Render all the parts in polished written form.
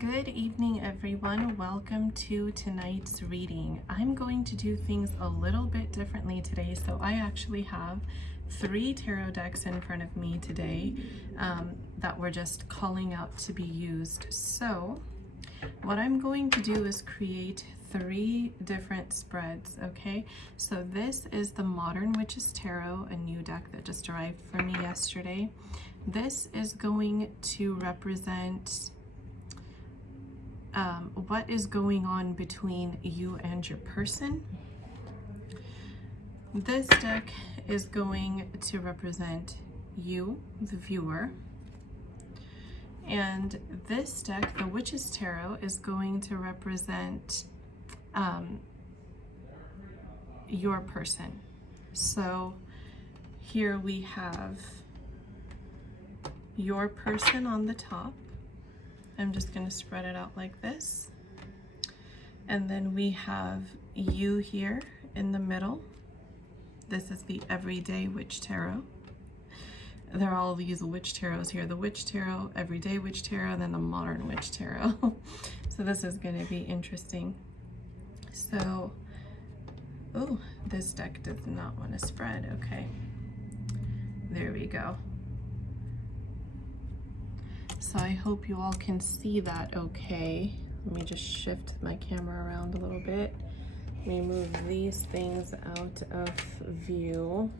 Good evening, everyone. Welcome to tonight's reading. I'm going to do things a little bit differently today. So I actually have 3 tarot decks in front of me today that we're just calling out to be used. So what I'm going to do is create 3 different spreads, okay? So this is the Modern Witches Tarot, a new deck that just arrived for me yesterday. This is going to represent what is going on between you and your person. This deck is going to represent you, the viewer. And this deck, the Witch's Tarot, is going to represent your person. So here we have your person on the top. I'm just going to spread it out like this. And then we have you here in the middle. This is the Everyday Witch Tarot. There are all these witch tarots here. The Witch Tarot, Everyday Witch Tarot, and then the Modern Witch Tarot. So this is going to be interesting. So, oh, this deck does not want to spread. Okay. There we go. So I hope you all can see that okay. Let me just shift my camera around a little bit. Let me move these things out of view.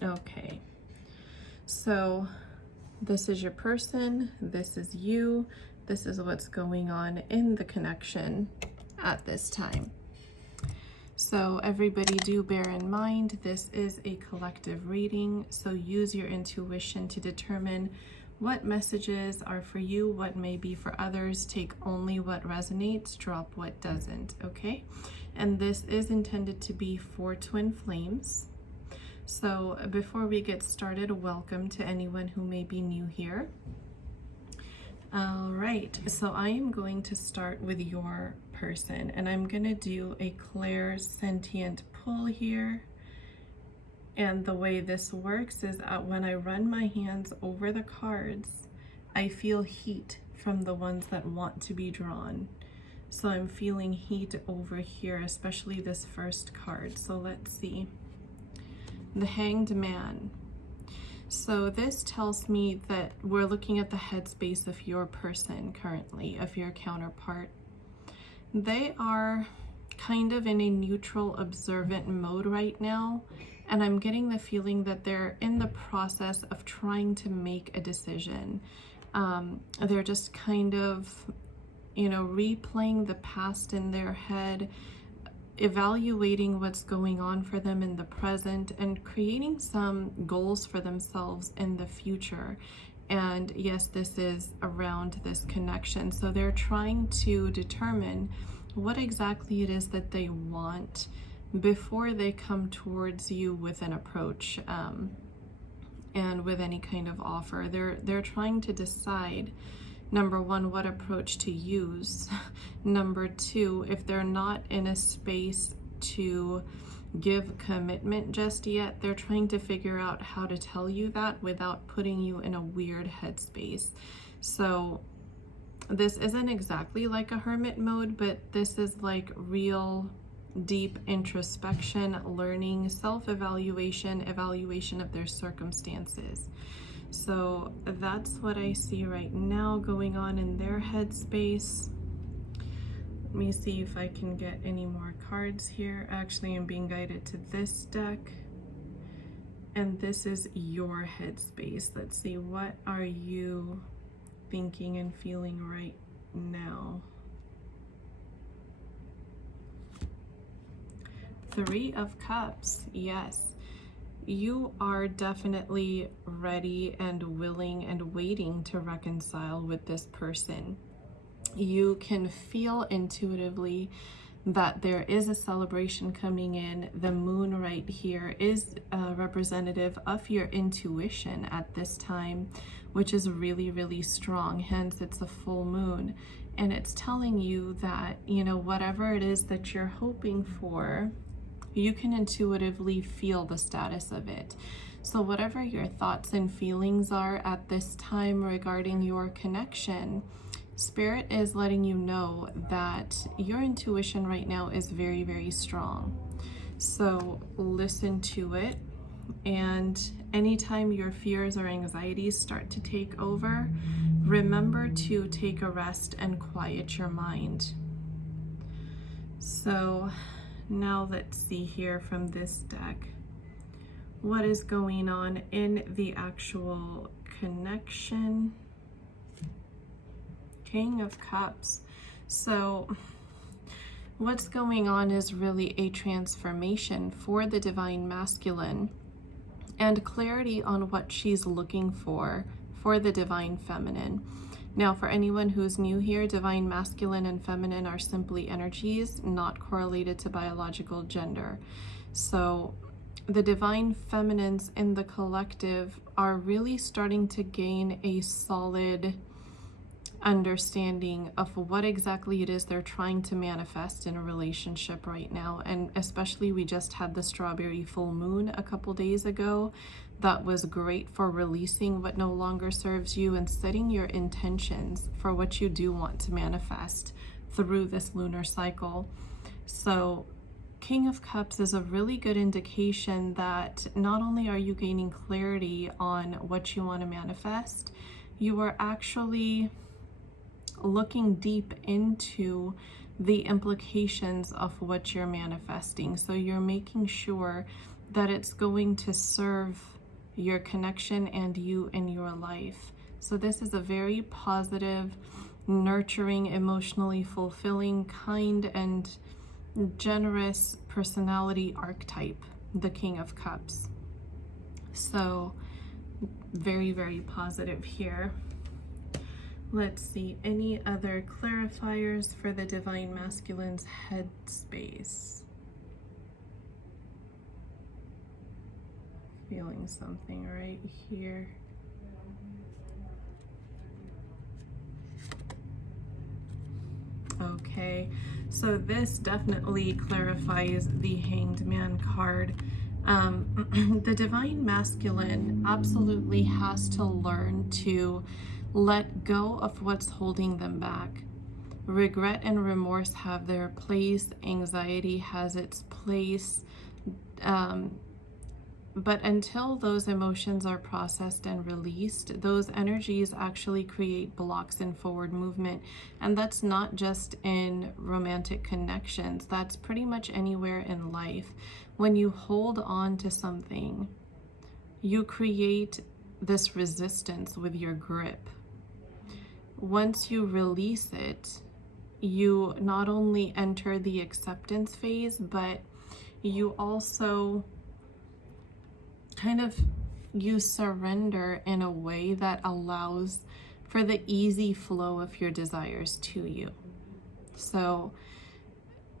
Okay, so this is your person, this is you, this is what's going on in the connection at this time. So everybody do bear in mind, this is a collective reading, so use your intuition to determine what messages are for you, what may be for others. Take only what resonates, drop what doesn't, okay? And this is intended to be for twin flames. So before we get started, welcome to anyone who may be new here. All right, so I am going to start with your person, and I'm going to do a clairsentient pull here. And the way this works is when I run my hands over the cards, I feel heat from the ones that want to be drawn. So I'm feeling heat over here, especially this first card. So let's see. The Hanged Man. So this tells me that we're looking at the headspace of your person currently, of your counterpart. They are kind of in a neutral, observant mode right now, and I'm getting the feeling that they're in the process of trying to make a decision. They're just kind of, replaying the past in their head, evaluating what's going on for them in the present, and creating some goals for themselves in the future. And yes, this is around this connection. So they're trying to determine what exactly it is that they want before they come towards you with an approach and with any kind of offer. They're trying to decide, number one, what approach to use. Number two, if they're not in a space to give commitment just yet, they're trying to figure out how to tell you that without putting you in a weird headspace. So this isn't exactly like a hermit mode, but this is like real deep introspection, learning, self-evaluation, evaluation of their circumstances. So that's what I see right now going on in their headspace. Let me see if I can get any more cards here. Actually, I'm being guided to this deck. And this is your headspace. Let's see, what are you thinking and feeling right now? 3 of Cups, yes. You are definitely ready and willing and waiting to reconcile with this person. You can feel intuitively that there is a celebration coming in. The moon right here is representative of your intuition at this time, which is really, really strong. Hence, it's a full moon. And it's telling you that, whatever it is that you're hoping for, you can intuitively feel the status of it. So whatever your thoughts and feelings are at this time regarding your connection, Spirit is letting you know that your intuition right now is very, very strong. So listen to it. And anytime your fears or anxieties start to take over, remember to take a rest and quiet your mind. So now let's see here from this deck what is going on in the actual connection. King of Cups. So what's going on is really a transformation for the Divine Masculine and clarity on what she's looking for the Divine Feminine. Now, for anyone who's new here, Divine Masculine and Feminine are simply energies, not correlated to biological gender. So the Divine Feminines in the collective are really starting to gain a solid understanding of what exactly it is they're trying to manifest in a relationship right now. And especially, we just had the strawberry full moon a couple days ago. That was great for releasing what no longer serves you and setting your intentions for what you do want to manifest through this lunar cycle. So King of Cups is a really good indication that not only are you gaining clarity on what you want to manifest, you are actually looking deep into the implications of what you're manifesting. So you're making sure that it's going to serve your connection and you in your life. So this is a very positive, nurturing, emotionally fulfilling, kind and generous personality archetype, the King of Cups. So very, very positive here. Let's see, any other clarifiers for the Divine Masculine's headspace? Feeling something right here. Okay, so this definitely clarifies the Hanged Man card. The Divine Masculine absolutely has to learn to let go of what's holding them back. Regret and remorse have their place. Anxiety has its place. But until those emotions are processed and released, those energies actually create blocks in forward movement. And that's not just in romantic connections. That's pretty much anywhere in life. When you hold on to something, you create this resistance with your grip. Once you release it, you not only enter the acceptance phase, but you also you surrender in a way that allows for the easy flow of your desires to you. So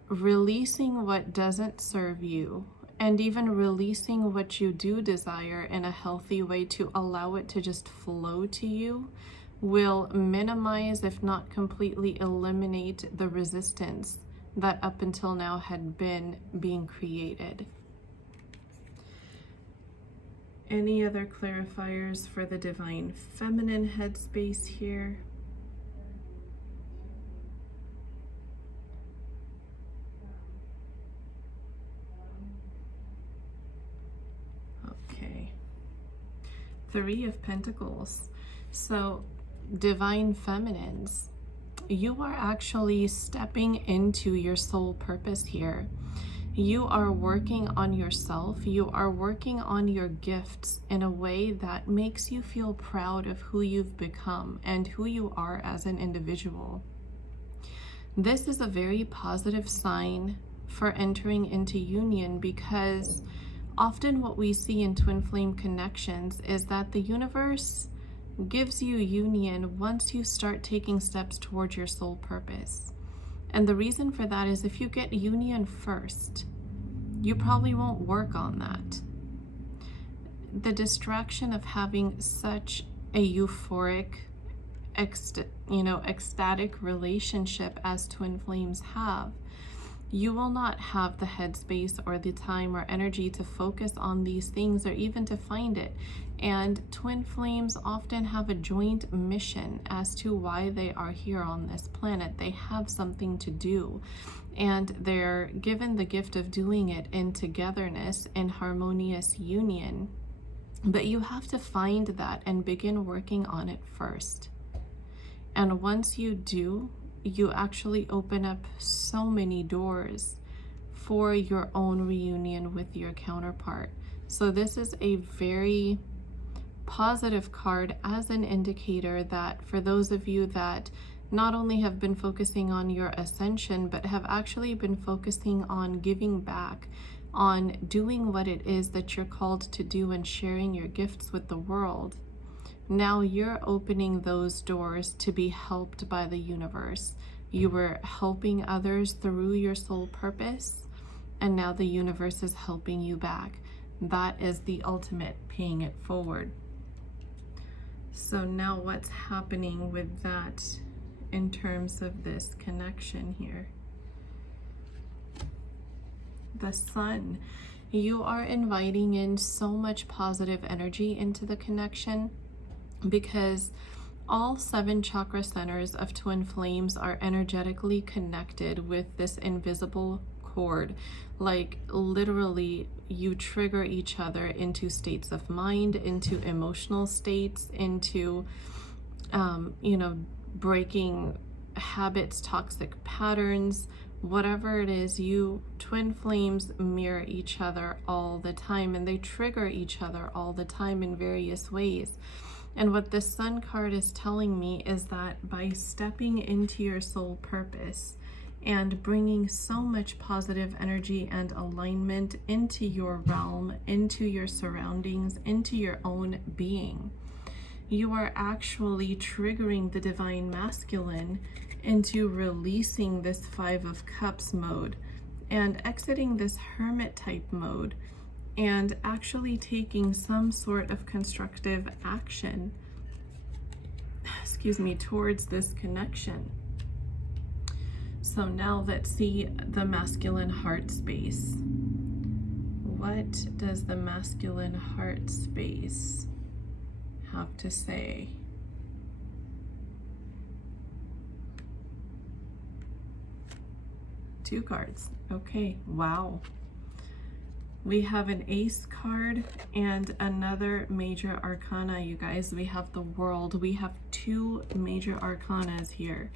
releasing what doesn't serve you, and even releasing what you do desire in a healthy way to allow it to just flow to you, will minimize, if not completely eliminate, the resistance that up until now had been being created. Any other clarifiers for the Divine Feminine headspace here? Okay. Three of Pentacles. So Divine Feminines, you are actually stepping into your soul purpose here. You are working on yourself. You are working on your gifts in a way that makes you feel proud of who you've become and who you are as an individual. This is a very positive sign for entering into union, because often what we see in twin flame connections is that the universe gives you union once you start taking steps towards your soul purpose. And the reason for that is if you get union first, you probably won't work on that. The distraction of having such a euphoric, ecstatic relationship as twin flames have you will not have the headspace or the time or energy to focus on these things or even to find it. And twin flames often have a joint mission as to why they are here on this planet. They have something to do, and they're given the gift of doing it in togetherness and harmonious union. But you have to find that and begin working on it first. And once you do, you actually open up so many doors for your own reunion with your counterpart. So this is a very positive card as an indicator that for those of you that not only have been focusing on your ascension, but have actually been focusing on giving back, on doing what it is that you're called to do and sharing your gifts with the world. Now you're opening those doors to be helped by the universe. You were helping others through your soul purpose, and now the universe is helping you back. That is the ultimate paying it forward. So now what's happening with that in terms of this connection here? The sun. You are inviting in so much positive energy into the connection, because all 7 chakra centers of twin flames are energetically connected with this invisible cord. Like literally you trigger each other into states of mind, into emotional states, into breaking habits, toxic patterns, whatever it is. You twin flames mirror each other all the time, and they trigger each other all the time in various ways. And what the Sun card is telling me is that by stepping into your soul purpose and bringing so much positive energy and alignment into your realm, into your surroundings, into your own being, you are actually triggering the divine masculine into releasing this 5 of Cups mode and exiting this hermit type mode, and actually taking some sort of constructive action, towards this connection. So now let's see the masculine heart space. What does the masculine heart space have to say? Two cards. Okay, wow. We have an ace card and another major arcana, you guys. We have the world. We have 2 major arcanas here.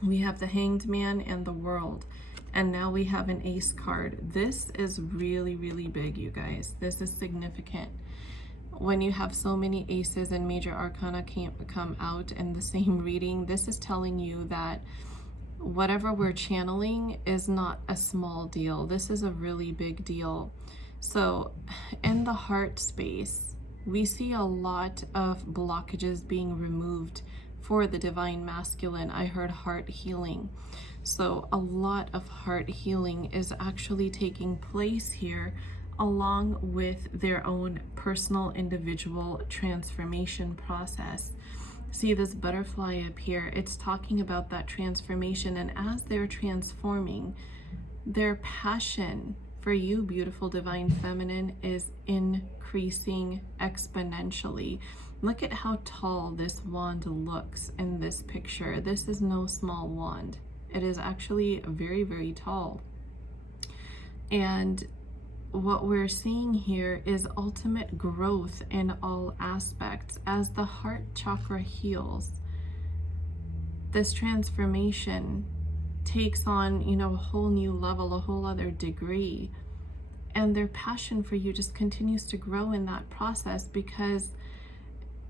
We have the Hanged Man and the world. And now we have an ace card. This is really, really big, you guys. This is significant. When you have so many aces and major arcana come out in the same reading, this is telling you that whatever we're channeling is not a small deal. This is a really big deal. So in the heart space, we see a lot of blockages being removed for the divine masculine. I heard heart healing. So a lot of heart healing is actually taking place here, along with their own personal individual transformation process. See this butterfly up here? It's talking about that transformation, and as they're transforming, their passion for you, beautiful divine feminine, is increasing exponentially. Look at how tall this wand looks in this picture. This is no small wand. It is actually very, very tall. And what we're seeing here is ultimate growth in all aspects. As the heart chakra heals, this transformation takes on, a whole new level, a whole other degree. And their passion for you just continues to grow in that process, because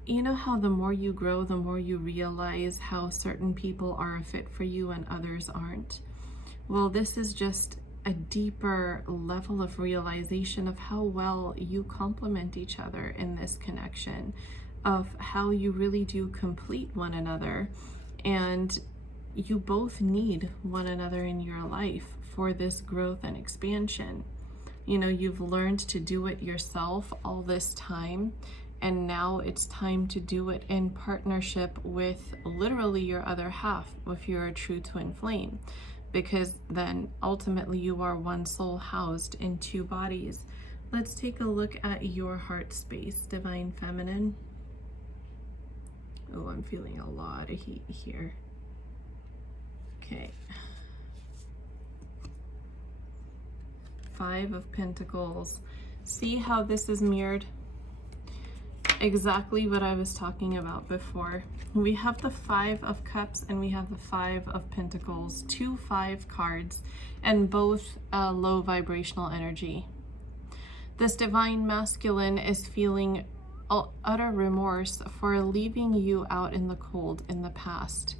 you know how the more you grow, the more you realize how certain people are a fit for you and others aren't. Well, this is just a deeper level of realization of how well you complement each other in this connection, of how you really do complete one another, and you both need one another in your life for this growth and expansion. You've learned to do it yourself all this time, and now it's time to do it in partnership with literally your other half, if you're a true twin flame. because then ultimately you are one soul housed in two bodies. Let's take a look at your heart space, Divine Feminine. Oh, I'm feeling a lot of heat here. Okay. 5 of Pentacles. See how this is mirrored? Exactly what I was talking about before. We have the 5 of Cups and we have the 5 of Pentacles, 2 5 cards, and both low vibrational energy. This Divine Masculine is feeling utter remorse for leaving you out in the cold in the past.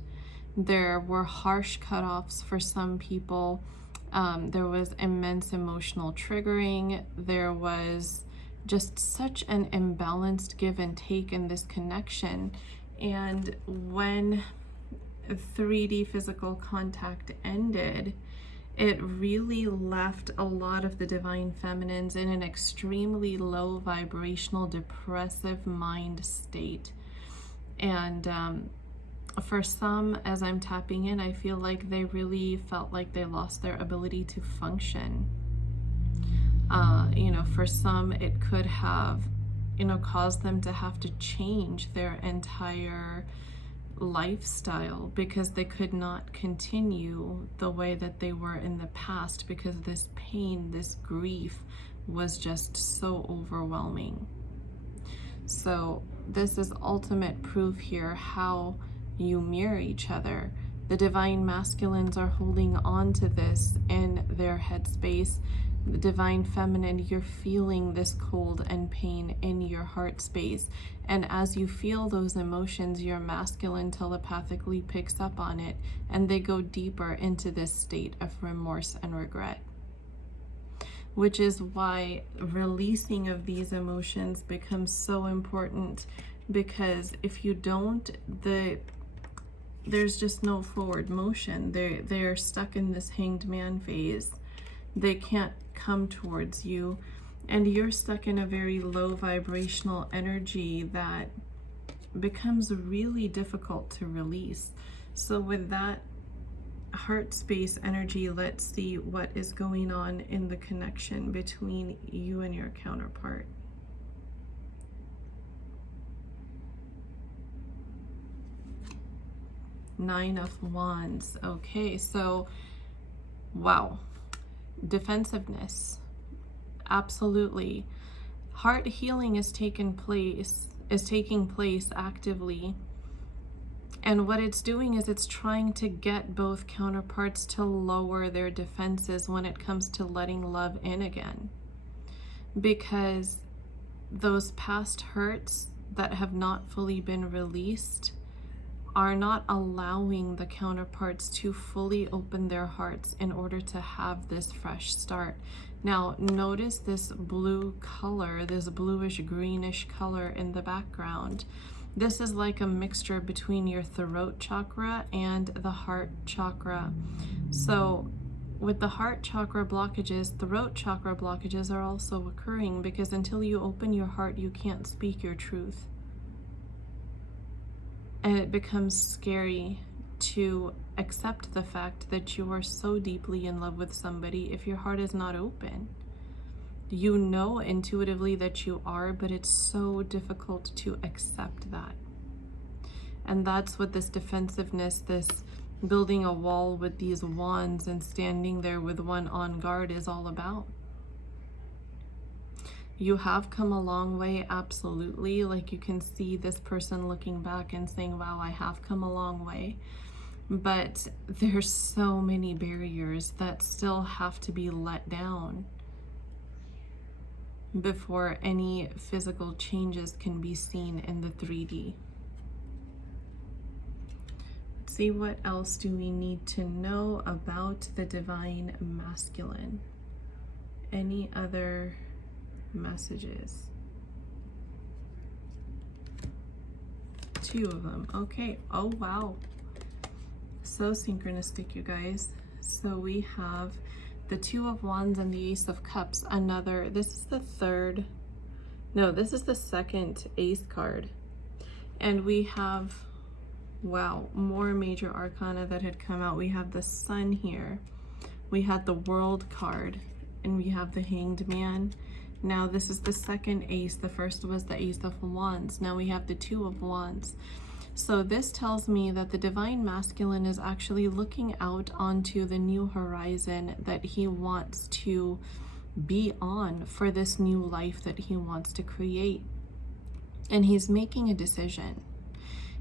There were harsh cutoffs for some people. There was immense emotional triggering. There was just such an imbalanced give and take in this connection. And when 3D physical contact ended, it really left a lot of the Divine Feminines in an extremely low vibrational, depressive mind state. And for some, as I'm tapping in, I feel like they really felt like they lost their ability to function. You know, for some, it could have, you know, caused them to have to change their entire lifestyle because they could not continue the way that they were in the past because this pain, this grief was just so overwhelming. So this is ultimate proof here how you mirror each other. The Divine Masculines are holding on to this in their headspace. The Divine Feminine, you're feeling this cold and pain in your heart space. And as you feel those emotions, your masculine telepathically picks up on it, and they go deeper into this state of remorse and regret. Which is why releasing of these emotions becomes so important, because if you don't, there's just no forward motion. They're stuck in this hanged man phase. They can't come towards you, and you're stuck in a very low vibrational energy that becomes really difficult to release. So with that heart space energy, let's see what is going on in the connection between you and your counterpart. Nine of Wands. Okay, so wow. Defensiveness. Absolutely. Heart healing is taking place actively. And what it's doing is it's trying to get both counterparts to lower their defenses when it comes to letting love in again. Because those past hurts that have not fully been released are not allowing the counterparts to fully open their hearts in order to have this fresh start. Now, notice this blue color, this bluish greenish color in the background. This is like a mixture between your throat chakra and the heart chakra. So with the heart chakra blockages, throat chakra blockages are also occurring because until you open your heart, you can't speak your truth. And it becomes scary to accept the fact that you are so deeply in love with somebody if your heart is not open. You know intuitively that you are, but it's so difficult to accept that. And that's what this defensiveness, this building a wall with these wands and standing there with one on guard is all about. You have come a long way, absolutely. Like you can see this person looking back and saying, wow, I have come a long way. But there's so many barriers that still have to be let down before any physical changes can be seen in the 3D. Let's see, what else do we need to know about the Divine Masculine? Any other messages? 2 of them. Okay. Oh wow, so synchronistic, you guys. So we have the 2 of Wands and the Ace of Cups. This is the second Ace card, and we have Wow, more major arcana that had come out. We have the Sun here. We had the World card, and we have the Hanged Man. Now this is the second ace. The first was the Ace of Wands. Now we have the Two of Wands. So this tells me that the Divine Masculine is actually looking out onto the new horizon that he wants to be on for this new life that he wants to create. And he's making a decision.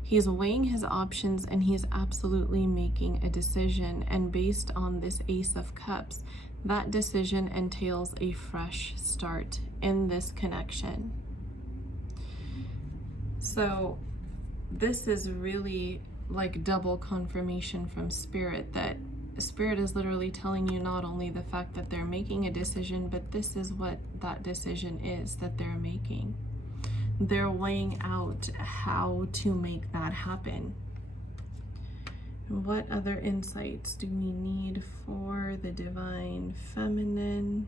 He's weighing his options, and he's absolutely making a decision. And based on this Ace of Cups, that decision entails a fresh start in this connection. So this is really like double confirmation from Spirit, that Spirit is literally telling you not only the fact that they're making a decision, but this is what that decision is that they're making. They're weighing out how to make that happen. What other insights do we need for the Divine Feminine?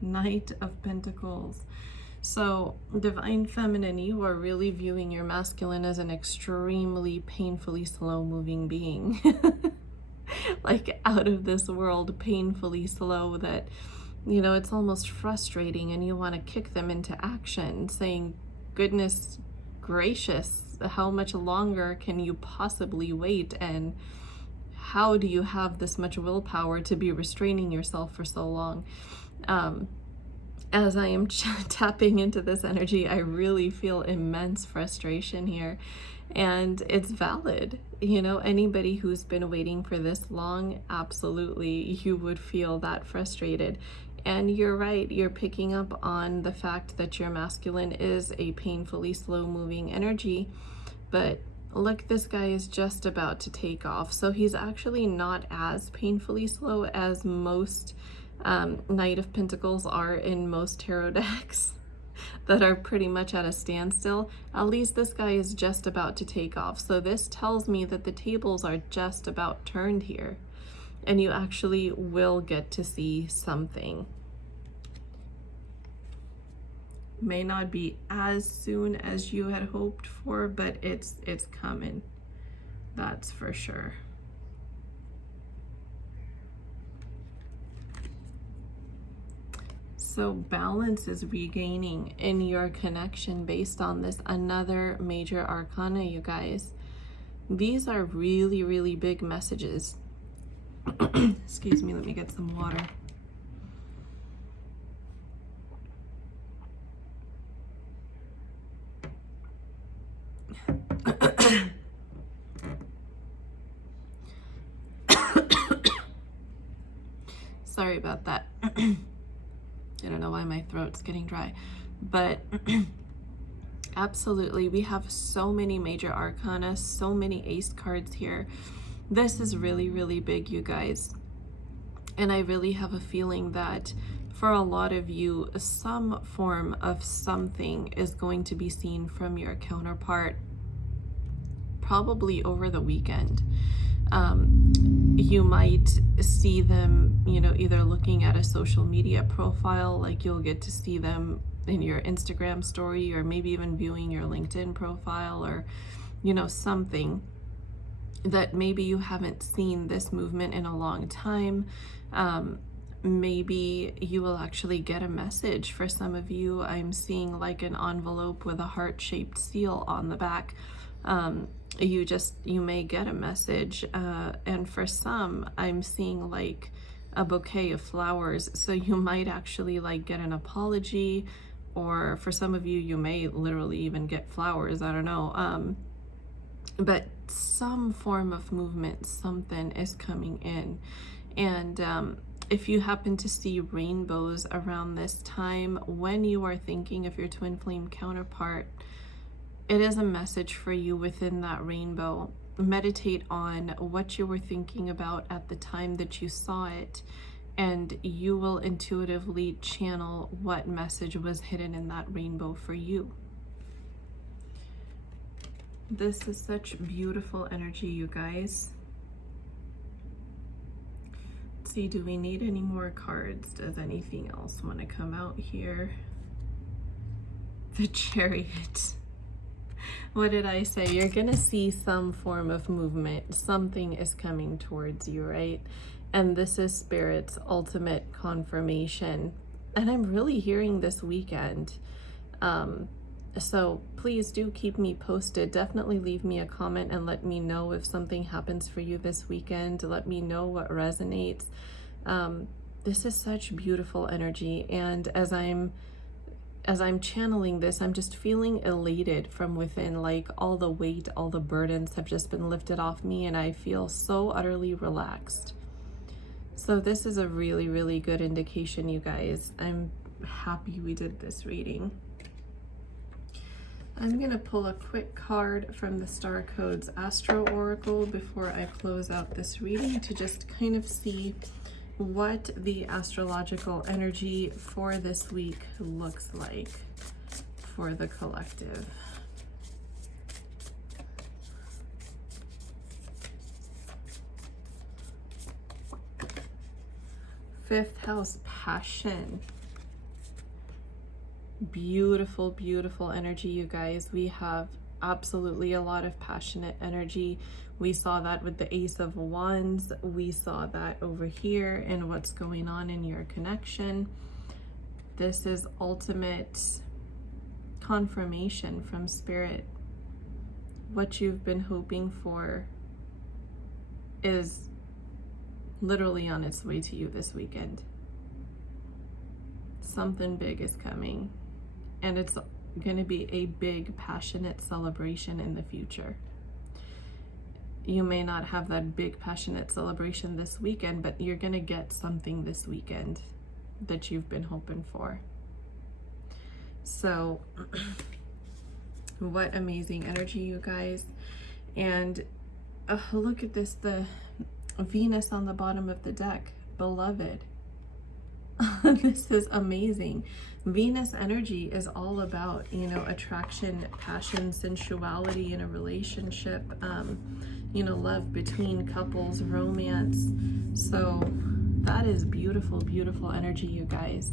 Knight of Pentacles. So, Divine Feminine, you are really viewing your masculine as an extremely painfully slow-moving being. Like out of this world, painfully slow, that, you know, it's almost frustrating and you want to kick them into action, saying, goodness gracious, how much longer can you possibly wait? And how do you have this much willpower to be restraining yourself for so long? As I am tapping into this energy, I really feel immense frustration here. And it's valid. You know, anybody who's been waiting for this long, absolutely, you would feel that frustrated. And you're right, you're picking up on the fact that your masculine is a painfully slow-moving energy. But look, this guy is just about to take off. So he's actually not as painfully slow as most Knight of Pentacles are in most tarot decks that are pretty much at a standstill. At least this guy is just about to take off. So this tells me that the tables are just about turned here, and you actually will get to see something. May not be as soon as you had hoped for, but it's coming. That's for sure. So balance is regaining in your connection based on this another major arcana, you guys. These are really, really big messages. Excuse me, let me get some water. Sorry about that. I don't know why my throat's getting dry, but absolutely, we have so many major arcana, so many ace cards here. This is really, really big, you guys. And I really have a feeling that for a lot of you, some form of something is going to be seen from your counterpart, probably over the weekend. You might see them, you know, either looking at a social media profile, like you'll get to see them in your Instagram story, or maybe even viewing your LinkedIn profile, or, you know, something that maybe you haven't seen this movement in a long time. Maybe you will actually get a message. For some of you, I'm seeing like an envelope with a heart-shaped seal on the back. You may get a message, and for some, I'm seeing like a bouquet of flowers, so you might actually like get an apology, or for some of you, you may literally even get flowers, I don't know, but some form of movement, something is coming in. And if you happen to see rainbows around this time, when you are thinking of your twin flame counterpart, it is a message for you within that rainbow. Meditate on what you were thinking about at the time that you saw it, and you will intuitively channel what message was hidden in that rainbow for you. This is such beautiful energy, you guys. Let's see, do we need any more cards? Does anything else want to come out here? The Chariot. What did I say? You're gonna see some form of movement. Something is coming towards you, right? And this is Spirit's ultimate confirmation. And I'm really hearing this weekend. So please do keep me posted. Definitely leave me a comment and let me know if something happens for you this weekend. Let me know what resonates. This is such beautiful energy. And as I'm channeling this, I'm just feeling elated from within, like all the weight, all the burdens have just been lifted off me, and I feel so utterly relaxed. So this is a really, really good indication, you guys. I'm happy we did this reading. I'm gonna pull a quick card from the Star Codes Astro Oracle before I close out this reading to just kind of see what the astrological energy for this week looks like for the collective. Fifth house, passion. Beautiful, beautiful energy, you guys. We have absolutely a lot of passionate energy. We saw that with the Ace of Wands. We saw that over here and what's going on in your connection. This is ultimate confirmation from Spirit. What you've been hoping for is literally on its way to you this weekend. Something big is coming, and it's going to be a big, passionate celebration in the future. You may not have that big, passionate celebration this weekend, but you're going to get something this weekend that you've been hoping for. So, what amazing energy, you guys. And look at this, the Venus on the bottom of the deck, beloved. This is amazing. Venus energy is all about, you know, attraction, passion, sensuality in a relationship, you know, love between couples, romance. So that is beautiful, beautiful energy, you guys.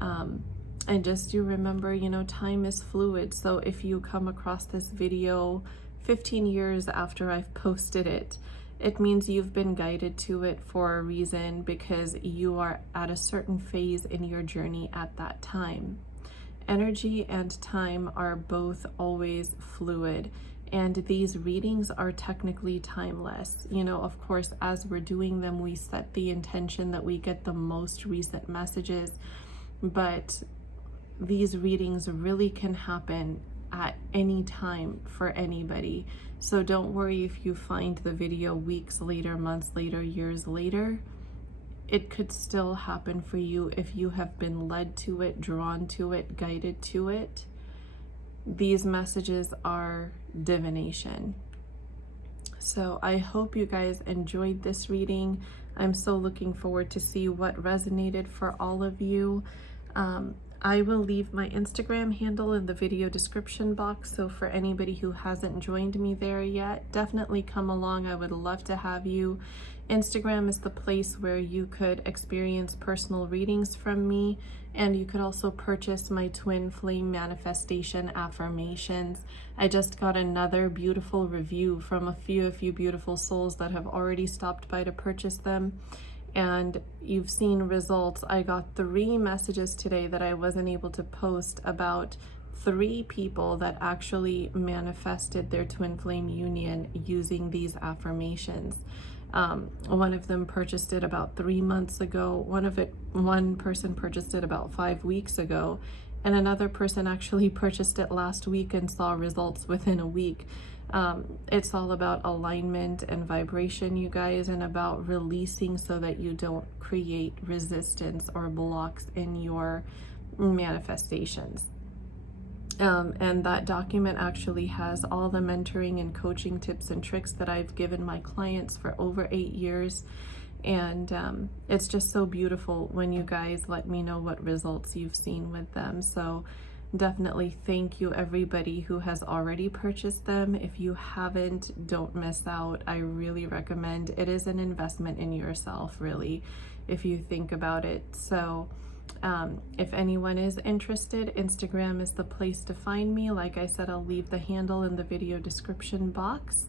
And just do remember, you know, time is fluid. So if you come across this video 15 years after I've posted it, it means you've been guided to it for a reason, because you are at a certain phase in your journey at that time. Energy and time are both always fluid, and these readings are technically timeless. You know, of course, as we're doing them, we set the intention that we get the most recent messages, but these readings really can happen at any time for anybody. So don't worry if you find the video weeks later, months later, years later. It could still happen for you if you have been led to it, drawn to it, guided to it. These messages are divination. So I hope you guys enjoyed this reading. I'm so looking forward to see what resonated for all of you. I will leave my Instagram handle in the video description box, so for anybody who hasn't joined me there yet, definitely come along. I would love to have you. Instagram is the place where you could experience personal readings from me, and you could also purchase my twin flame manifestation affirmations. I just got another beautiful review from a few beautiful souls that have already stopped by to purchase them. And you've seen results. I got 3 messages today that I wasn't able to post about 3 people that actually manifested their twin flame union using these affirmations. One of them purchased it about 3 months ago. One person purchased it about 5 weeks ago, and another person actually purchased it last week and saw results within a week. It's all about alignment and vibration, you guys, and about releasing so that you don't create resistance or blocks in your manifestations. And that document actually has all the mentoring and coaching tips and tricks that I've given my clients for over 8 years. And it's just so beautiful when you guys let me know what results you've seen with them. So definitely thank you, everybody who has already purchased them. If you haven't, don't miss out. I really recommend. It is an investment in yourself, really, if you think about it. So If anyone is interested, Instagram is the place to find me. Like I said, I'll leave the handle in the video description box.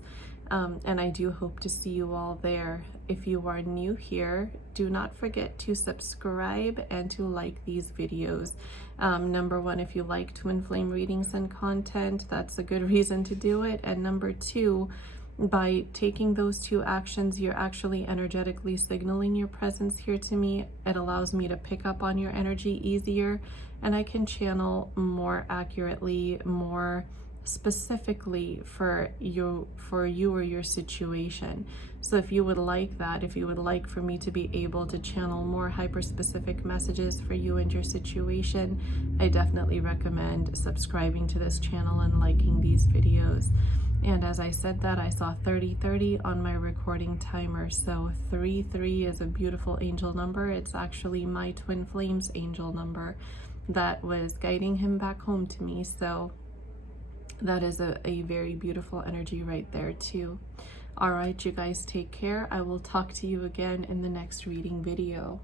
And I do hope to see you all there. If you are new here, do not forget to subscribe and to like these videos. Number one, if you like twin flame readings and content, that's a good reason to do it. And number two, by taking those two actions, you're actually energetically signaling your presence here to me. It allows me to pick up on your energy easier, and I can channel more accurately, more specifically for you or your situation. So if you would like that, if you would like for me to be able to channel more hyper specific messages for you and your situation, I definitely recommend subscribing to this channel and liking these videos. And as I said that, I saw 3030 on my recording timer. So 33 is a beautiful angel number. It's actually my twin flames angel number that was guiding him back home to me. So that is a very beautiful energy right there too. All right, you guys take care. I will talk to you again in the next reading video.